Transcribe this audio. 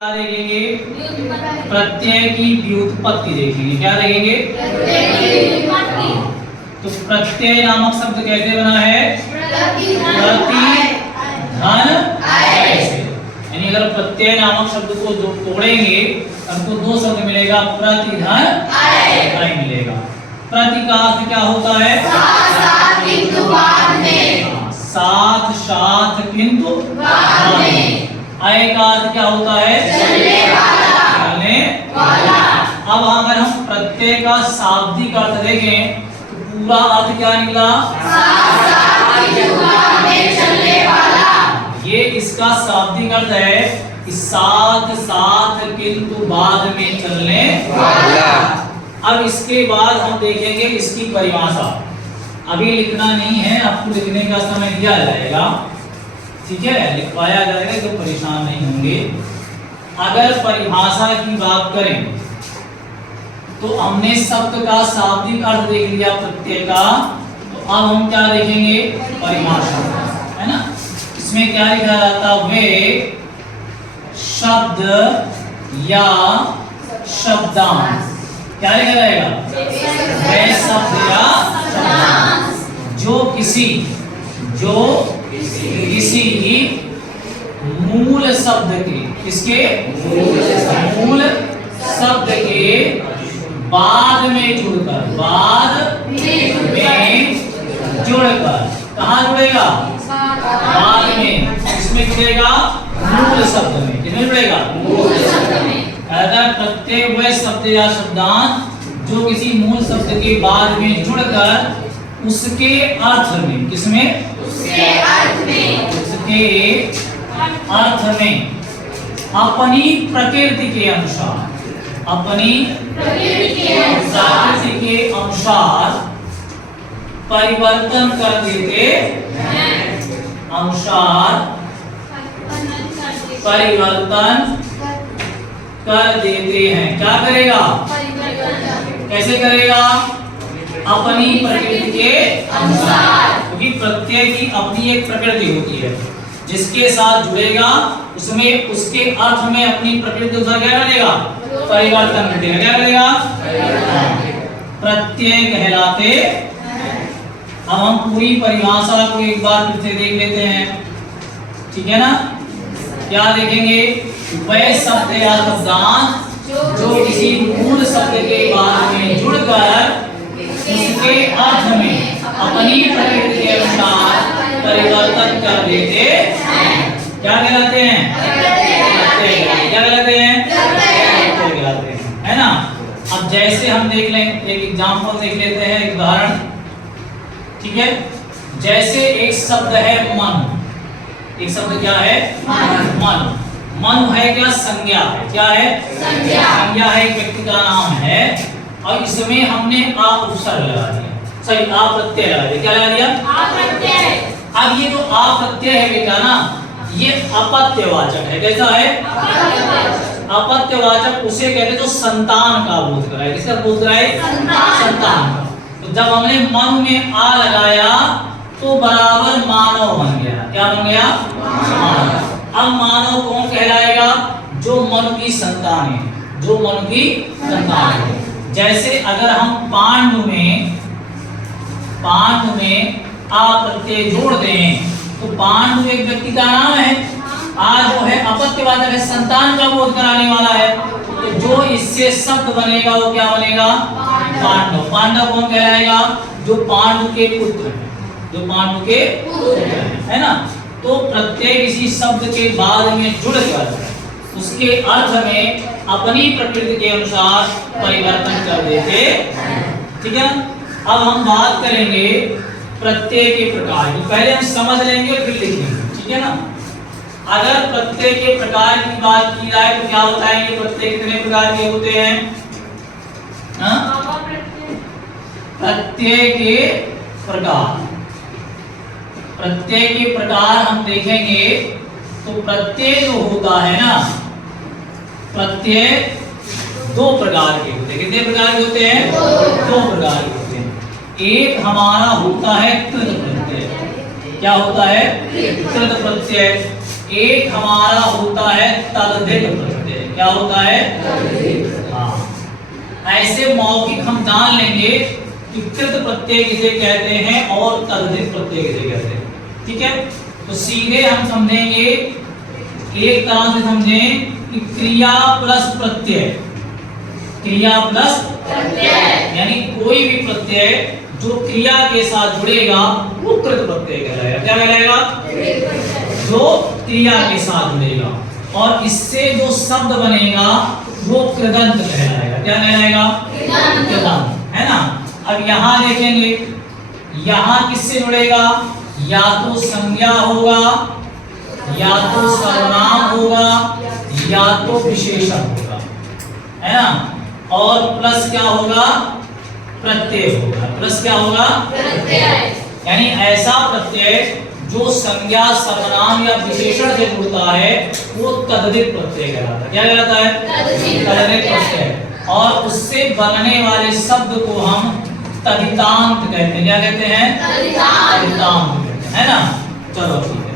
क्या देखेंगे? प्रत्यय की व्युत्पत्ति देखेंगे। क्या देखेंगे? तो प्रत्यय नामक शब्द कैसे बना है? प्रतिधन आय से। यानी अगर प्रत्यय नामक शब्द को तोड़ेंगे हमको दो शब्द मिलेगा, प्रतिधन आय मिलेगा। प्रति का अर्थ क्या होता है? साथ किंतु बाद में। साथ साथ किंतु बाद में। आय का अर्थ क्या होता है? चलने वाला। अब अगर हम प्रत्यय का शाब्दिक अर्थ देखें तो पूरा अर्थ क्या निकला? चलने वाला। ये इसका शाब्दिक अर्थ है कि साथ साथ किंतु बाद में चलने वाला। अब इसके बाद हम देखेंगे इसकी परिभाषा। अभी लिखना नहीं है, आपको लिखने का समय दिया जाएगा, ठीक है, लिखवाया जाएगा तो परेशान नहीं होंगे। अगर परिभाषा की बात करें तो हमने शब्द का शाब्दिक अर्थ देख लिया प्रत्यय का, तो अब हम क्या देखेंगे? परिभाषा, है ना। इसमें क्या लिखा जाता? वे शब्द या शब्दांश। क्या लिखा जाएगा? वे शब्द या शब्दांश जो किसी मूल शब्द के, किसके? मूल शब्द के बाद में जुड़कर, कहाँ जुड़ेगा? बाद में। किसमें जुड़ेगा? मूल शब्द में। किसमें जुड़ेगा? मूल शब्द में। अगर प्रत्यय वह शब्द या शब्दांश जो किसी मूल शब्द के बाद में जुड़कर उसके अर्थ में, किसमें? उसके अर्थ में। उसके अर्थ में अपनी प्रकृति के अनुसार, अपनी प्रकृति के अनुसार परिवर्तन कर देते हैं। परिवर्तन कर देते हैं। क्या करेगा? कैसे करेगा? अपनी प्रकृति के अनुसार। क्योंकि प्रत्यय की अपनी एक प्रकृति होती है, जिसके साथ जुड़ेगा उसमें उसके अर्थ में अपनी प्रकृति अनुसार क्या करेगा? परिवर्तन घटेगा। क्या करेगा? प्रत्यय कहलाते। अब हम पूरी परिभाषा को एक बार फिर से देख लेते हैं, ठीक है ना। क्या देखेंगे? वह शब्द या शब्दांश जो किसी मूल शब्द के बाद में जुड़कर उसके अर्थ में अपनी प्रकृति के अनुसार परिवर्तन कर देते हैं। क्या कहलाते हैं? क्या कहलाते हैं? कहलाते हैं, है ना। अब जैसे हम देख लें, एक एग्जांपल देख लेते हैं, एक उदाहरण, ठीक है। जैसे एक शब्द है मन। एक शब्द क्या है? मन। मन है क्या? संज्ञा है। क्या है? संज्ञा है, एक व्यक्ति का नाम है और इसमें हमने आ उपसर्ग लगा दिया, सॉरी आ प्रत्यय लगा दिया। क्या लगा दिया? आ प्रत्यय। अब ये जो आ प्रत्यय है बेटा ना, ये अपत्यवाचक है। कैसा है? अपत्यवाचक उसे कहते जो संतान का बोध कराए। किसका बोध कराए? संतान का। तो जब हमने मन में आ लगाया तो बराबर मानव बन गया। क्या बन गया? मानव। अब मानव कौन कहलाएगा? जो मन की संतान है, जो मन की संतान है। जैसे अगर हम पांडु में आ प्रत्यय जोड़ दें तो पांडु एक व्यक्ति का नाम है, आ जो है अपत्यवाचक है, संतान का बोध कराने वाला है। तो जो इससे शब्द बनेगा वो क्या बनेगा? पांडव। पांडव कौन कहलाएगा? जो पांडु के पुत्र है, जो पांडु के पुत्र है ना। तो प्रत्यय किसी शब्द के बाद में जुड़कर उसके अर्थ में अपनी प्रकृति के अनुसार परिवर्तन कर देते, ठीक है। अब हम बात करेंगे प्रत्यय के प्रकार की। पहले हम समझ लेंगे फिर लिखेंगे, ठीक है ना। अगर प्रत्यय के प्रकार की बात की जाए तो क्या होता है? ये प्रत्यय कितने प्रकार के होते हैं? प्रत्यय के प्रकार। प्रत्यय के प्रकार हम देखेंगे तो प्रत्यय जो होता है ना, प्रत्यय दो प्रकार के होते हैं। कितने प्रकार के होते हैं? दो प्रकार के होते हैं। एक हमारा होता है कृत प्रत्यय। क्या होता है? कृत प्रत्यय। एक हमारा होता है तद्धित प्रत्यय। क्या होता है? हाँ, ऐसे मौखिक हम जान लेंगे कि कृत प्रत्यय किसे कहते हैं और तद्धित प्रत्यय किसे कहते हैं। ठीक है, तो सीधे हम समझेंगे, एक तरह से समझें कि क्रिया प्लस प्रत्यय, क्रिया प्लस प्रत्यय यानी कोई भी प्रत्यय जो क्रिया के साथ जुड़ेगा वो कृत प्रत्यय कहलाएगा। क्या कहलाएगा? जो क्रिया के साथ जुड़ेगा, और इससे जो शब्द बनेगा वो कृदंत कहलाएगा। क्या कहलाएगा? कृदंत, है ना। अब यहाँ देखेंगे, यहाँ किससे जुड़ेगा? या तो संज्ञा होगा, या तो सर्वनाम होगा, या तो विशेषण होगा, है ना। और प्लस क्या होगा? प्रत्यय होगा। प्लस क्या होगा? प्रत्यय यानी ऐसा प्रत्यय जो संज्ञा, सर्वनाम या विशेषण से जुड़ता है वो तद्धित प्रत्यय कहलाता है। क्या कहलाता है? तद्धित प्रत्यय। और उससे बनने वाले शब्द को हम तद्धितांत कहते हैं। क्या कहते हैं? तद्धितांत तद्धितांत कहते हैं, है ना। चलो ठीक है।